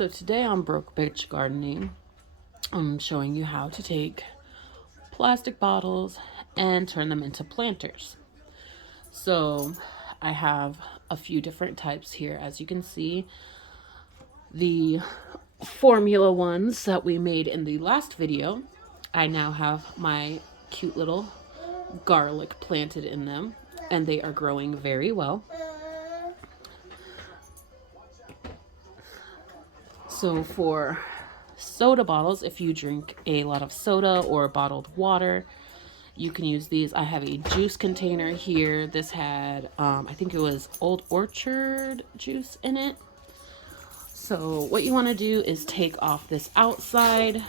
So today on Broke Bitch Gardening, I'm showing you how to take plastic bottles and turn them into planters. So I have a few different types here. As you can see, the formula ones that we made in the last video, I now have my cute little garlic planted in them, and they are growing very well. So for soda bottles, if you drink a lot of soda or bottled water, you can use these. I have a juice container here. This had, I think it was Old Orchard juice in it. So what you want to do is take off this outside.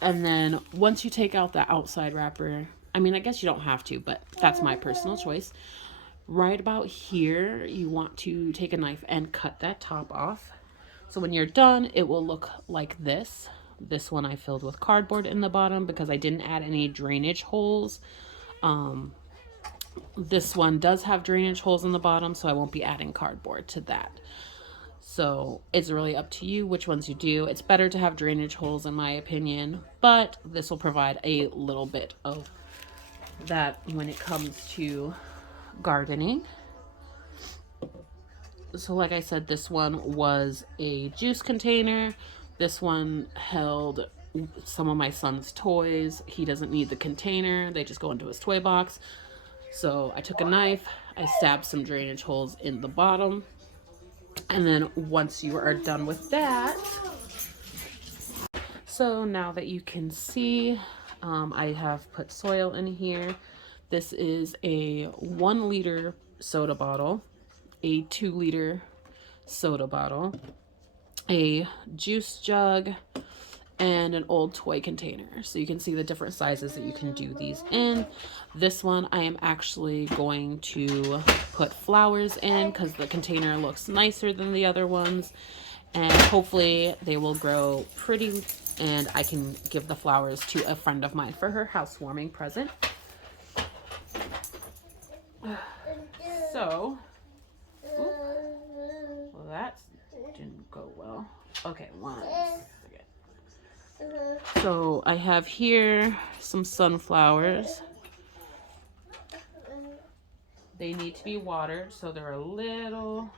And then once you take out the outside wrapper, I mean, I guess you don't have to, but that's my personal choice. Right about here, you want to take a knife and cut that top off. So when you're done, it will look like this. This one I filled with cardboard in the bottom because I didn't add any drainage holes. This one does have drainage holes in the bottom, so I won't be adding cardboard to that. So it's really up to you which ones you do. It's better to have drainage holes in my opinion, but this will provide a little bit of that when it comes to gardening. So like I said, this one was a juice container. This one held some of my son's toys. He doesn't need the container. They just go into his toy box. So I took a knife, I stabbed some drainage holes in the bottom. And then once you are done with that, so now that you can see, I have put soil in here. This is a 1 liter soda bottle, a 2 liter soda bottle, a juice jug, and an old toy container. So you can see the different sizes that you can do these in. This one I am actually going to put flowers in because the container looks nicer than the other ones, and hopefully they will grow pretty and I can give the flowers to a friend of mine for her housewarming present. So, well, that didn't go well. Okay, one second. So I have here some sunflowers. They need to be watered, so they're a little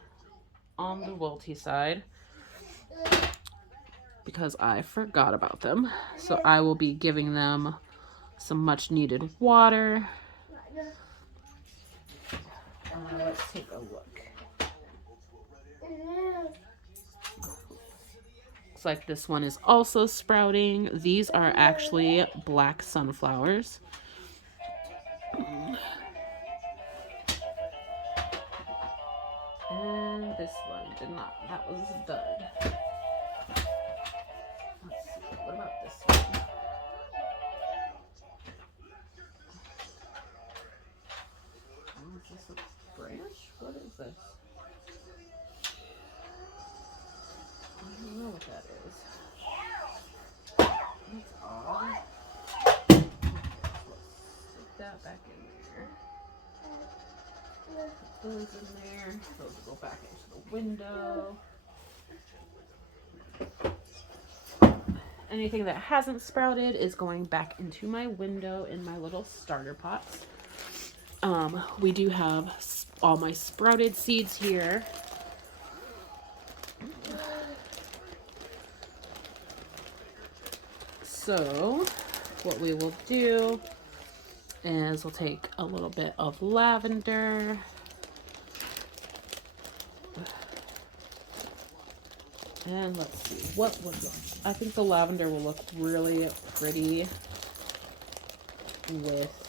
on the wilty side because I forgot about them. So I will be giving them some much needed water. Let's take a look. Looks like this one is also sprouting. These are actually black sunflowers. And this one did not. That was a dud. Let's see. What about this one? Is this a branch? What is this? I don't know what that is. That's odd. Let's stick that back in there. Put those in there. Those will go back into the window. Anything that hasn't sprouted is going back into my window in my little starter pots. We do have all my sprouted seeds here. So what we will do is we'll take a little bit of lavender. And let's see, what would look, I think the lavender will look really pretty with,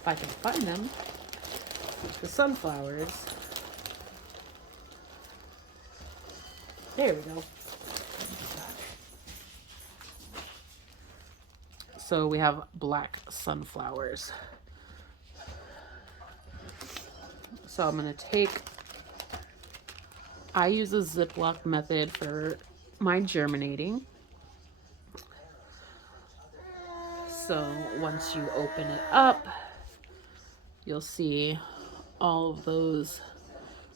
if I can find them, the sunflowers. There we go. So we have black sunflowers. So I'm going to take, I use a Ziploc method for my germinating. So once you open it up, you'll see all of those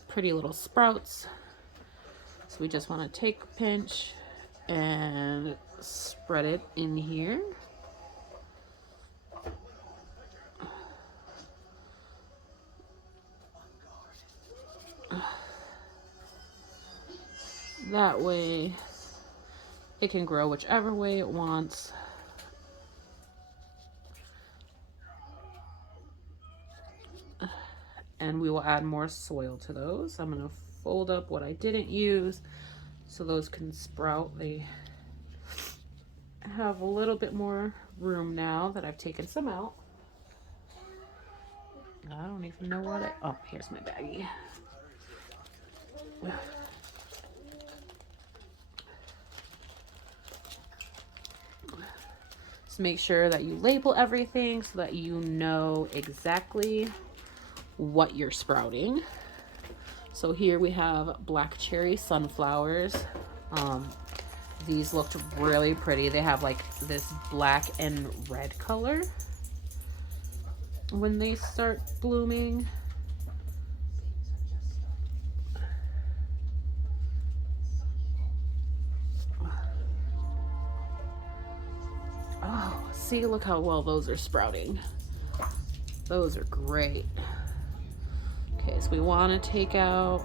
pretty little sprouts. So we just want to take a pinch and spread it in here. That way it can grow whichever way it wants. And we will add more soil to those. I'm going to fold up what I didn't use so those can sprout. They have a little bit more room now that I've taken some out. I don't even know what I... Oh, here's my baggie. Just make sure that you label everything so that you know exactly what you're sprouting. So here we have black cherry sunflowers. These looked really pretty. They have like this black and red color when they start blooming. Oh, see, look how well those are sprouting. Those are great. Okay, so we want to take out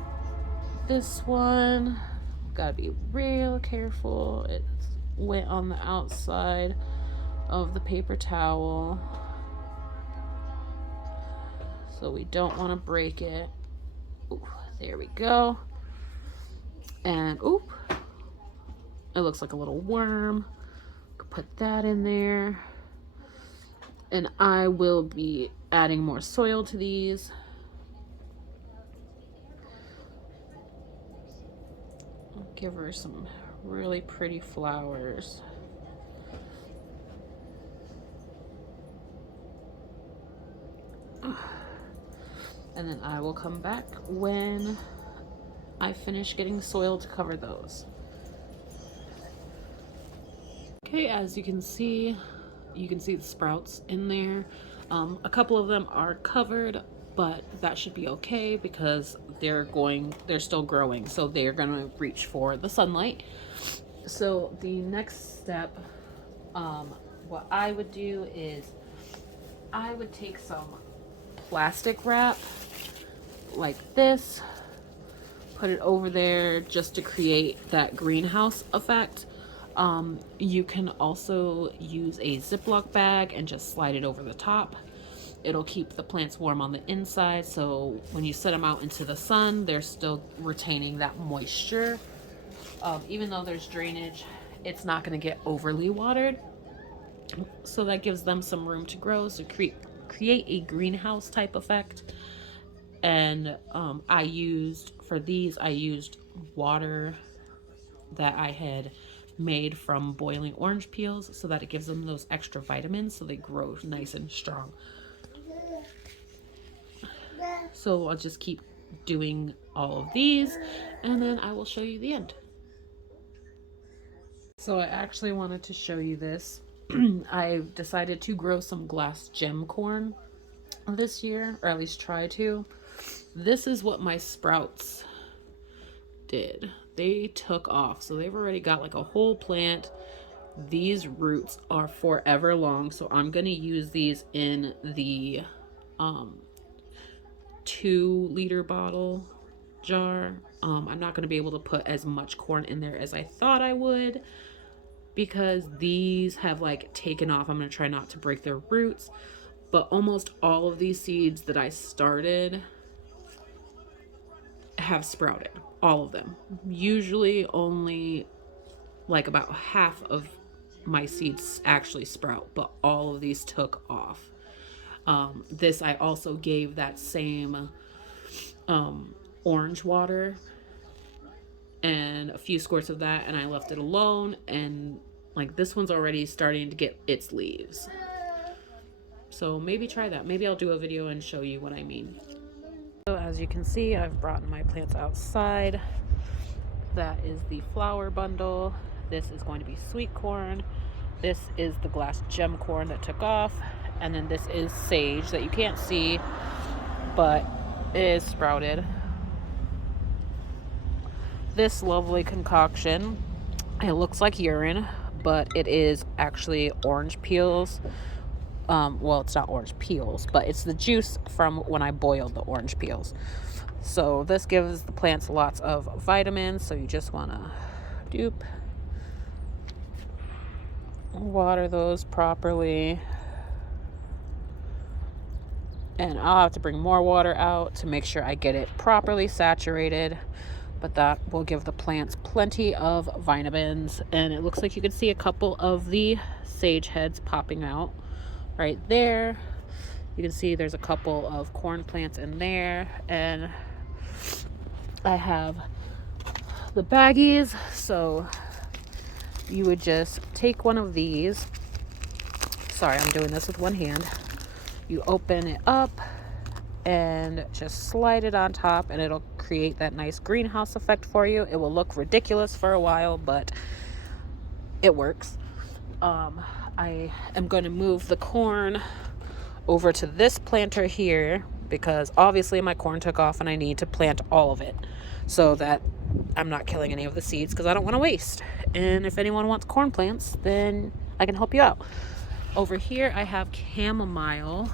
this one. Gotta be real careful. It went on the outside of the paper towel, so we don't want to break it. Ooh, there we go. And oop, it looks like a little worm. Put that in there. And I will be adding more soil to these. Give her some really pretty flowers. And then I will come back when I finish getting soil to cover those. Okay, as you can see the sprouts in there. A couple of them are covered, but that should be okay because they're still growing, so they're gonna reach for the sunlight. So the next step, what I would do is I would take some plastic wrap like this, put it over there just to create that greenhouse effect. You can also use a Ziploc bag and just slide it over the top. It'll keep the plants warm on the inside, so when you set them out into the sun, they're still retaining that moisture. Even though there's drainage, it's not going to get overly watered, so that gives them some room to grow, so create a greenhouse type effect. And I used water that I had made from boiling orange peels so that it gives them those extra vitamins so they grow nice and strong. So I'll just keep doing all of these and then I will show you the end. So I actually wanted to show you this. I decided to grow some glass gem corn this year, or at least try to. This is what my sprouts did. They took off, so they've already got like a whole plant. These roots are forever long, so I'm gonna use these in the 2-liter bottle jar. I'm not gonna be able to put as much corn in there as I thought I would because these have like taken off. I'm gonna try not to break their roots, but almost all of these seeds that I started have sprouted. All of them. Usually only like about half of my seeds actually sprout, but all of these took off. This I also gave that same orange water and a few squirts of that, and I left it alone, and like this one's already starting to get its leaves. So maybe try that. Maybe I'll do a video and show you what I mean. So as you can see, I've brought my plants outside. That is the flower bundle. This is going to be sweet corn. This is the glass gem corn that took off. And then this is sage that you can't see. but it is sprouted. This lovely concoction, it looks like urine, but it is actually orange peels. Well, it's not orange peels, but it's the juice from when I boiled the orange peels. So this gives the plants lots of vitamins, so you just want to water those properly. And I'll have to bring more water out to make sure I get it properly saturated, but that will give the plants plenty of vitamins. And it looks like you can see a couple of the sage heads popping out right there. You can see there's a couple of corn plants in there, and I have the baggies. So you would just take one of these. Sorry, I'm doing this with one hand. You open it up and just slide it on top, and it'll create that nice greenhouse effect for you. It will look ridiculous for a while, but it works. I am going to move the corn over to this planter here because obviously my corn took off and I need to plant all of it so that I'm not killing any of the seeds because I don't want to waste. And if anyone wants corn plants, then I can help you out. Over here I have chamomile.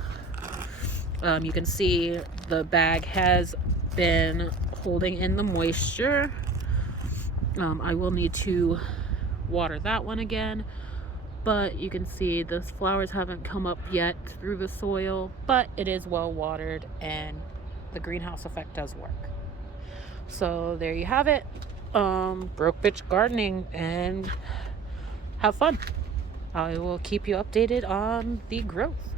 You can see the bag has been holding in the moisture. I will need to water that one again, but you can see the flowers haven't come up yet through the soil, but it is well watered and the greenhouse effect does work. So there you have it. Broke bitch gardening, and have fun. I will keep you updated on the growth.